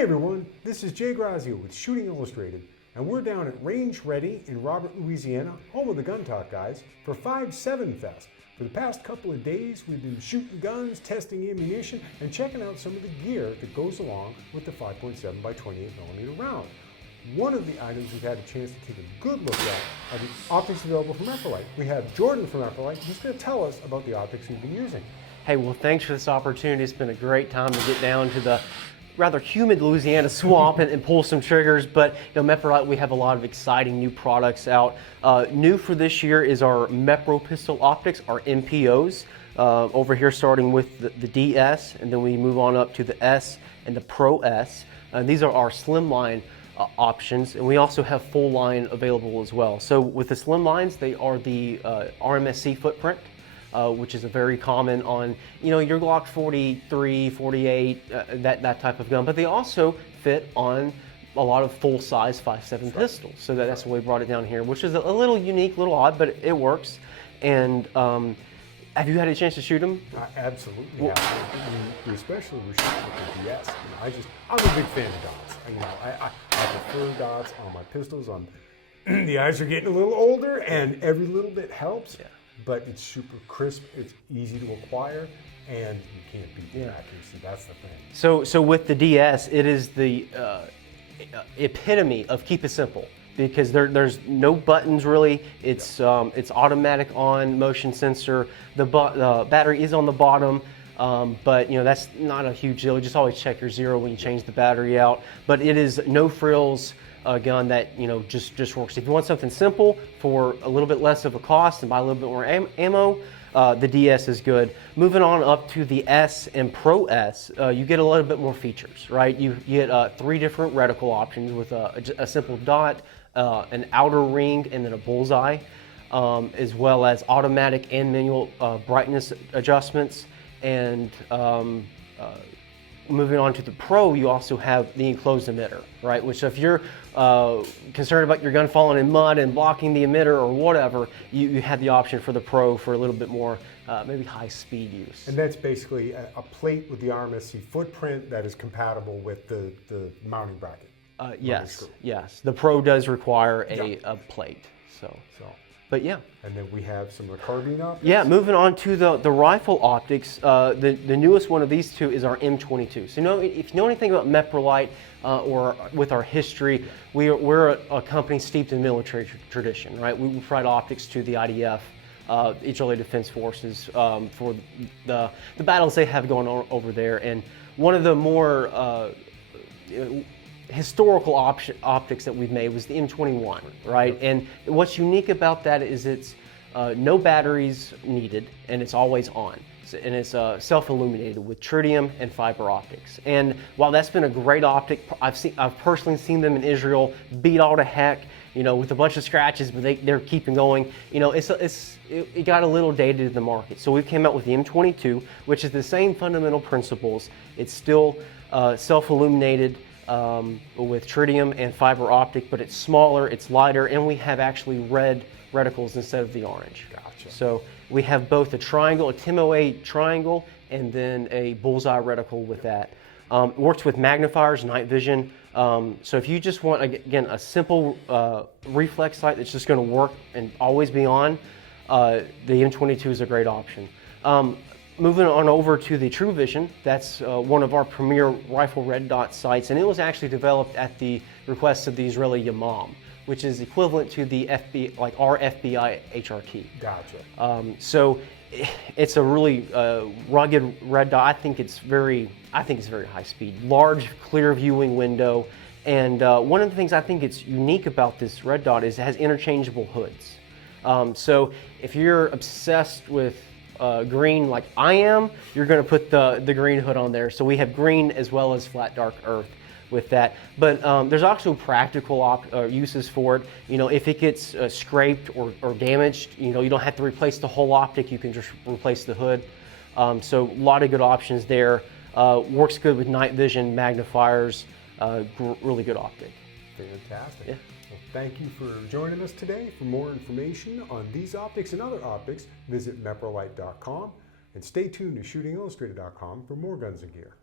Hey everyone, this is Jay Grazio with Shooting Illustrated, and we're down at Range Ready in Robert, Louisiana, home of the Gun Talk guys, for 5-7 Fest. For the past couple of days, we've been shooting guns, testing ammunition, and checking out some of the gear that goes along with the 5.7 by 28mm round. One of the items we've had a chance to take a good look at are the optics available from Meprolight. We have Jordan from Meprolight. He's going to tell us about the optics we've been using. Hey, well, thanks for this opportunity. It's been a great time to get down to the rather humid Louisiana swamp and pull some triggers. But Meprolight, we have a lot of exciting new products out. New for this year is our Mepro pistol optics, our MPOs. Over here, starting with the DS, and then we move on up to the S and the Pro-S. These are our slimline options, and we also have full line available as well. So with the slim lines, they are the RMSC footprint, which is a very common on your Glock 43, 48, that type of gun. But they also fit on a lot of full-size 5.7 pistols. So that's why we brought it down here, which is a little unique, a little odd, but it works. And have you had a chance to shoot them? Absolutely. Well, especially we're shooting with the DS. I'm a big fan of dots. I prefer dots on my pistols. The eyes are getting a little older, and every little bit helps. Yeah. But it's super crisp. It's easy to acquire, and you can't beat the accuracy. That's the thing. So with the DS, it is the epitome of keep it simple. Because there's no buttons really. It's automatic on, motion sensor. The battery is on the bottom, but that's not a huge deal. You just always check your zero when you change the battery out. But it is no frills gun that just works. If you want something simple for a little bit less of a cost and buy a little bit more ammo, the DS is good. Moving on up to the S and Pro-S, you get a little bit more features, right? You get 3 different reticle options with a simple dot, an outer ring, and then a bullseye, as well as automatic and manual brightness adjustments. And moving on to the Pro, you also have the enclosed emitter, right? Which if you're concerned about your gun falling in mud and blocking the emitter or whatever, you have the option for the Pro for a little bit more maybe high speed use. And that's basically a plate with the RMSC footprint that is compatible with the mounting bracket. Yes. The Pro does require a plate. But yeah. And then we have some of the carbine optics. Yeah, moving on to the rifle optics. The newest one of these two is our M22. So if you know anything about Meprolight or with our history, we're a company steeped in military tradition, right? We provide optics to the IDF, Israeli Defense Forces, for the battles they have going on over there. And one of the more historical optics that we've made was the M21, right? And what's unique about that is it's no batteries needed, and it's always on. And it's self-illuminated with tritium and fiber optics. And while that's been a great optic, I've personally seen them in Israel beat all to heck, with a bunch of scratches, but they're keeping going. It got a little dated in the market. So we came out with the M22, which is the same fundamental principles. It's still self-illuminated, with tritium and fiber optic, but it's smaller, it's lighter, and we have actually red reticles instead of the orange. Gotcha. So we have both a triangle, a TIMOA triangle, and then a bullseye reticle with that. It works with magnifiers, night vision. So if you just want, again, a simple reflex sight that's just going to work and always be on, the M22 is a great option. Moving on over to the True Vision, that's one of our premier rifle red dot sights, and it was actually developed at the request of the Israeli Yamam, which is equivalent to the our FBI HRT. Gotcha. So it's a really rugged red dot. I think it's very high speed, large, clear viewing window, and one of the things I think it's unique about this red dot is it has interchangeable hoods. So if you're obsessed with green like I am, you're going to put the green hood on there. So we have green as well as flat dark earth with that. But there's also practical uses for it. If it gets scraped or damaged, you don't have to replace the whole optic. You can just replace the hood. So a lot of good options there. Works good with night vision, magnifiers, really good optic. Fantastic. Yeah. Well, thank you for joining us today. For more information on these optics and other optics, visit Meprolight.com and stay tuned to ShootingIllustrated.com for more guns and gear.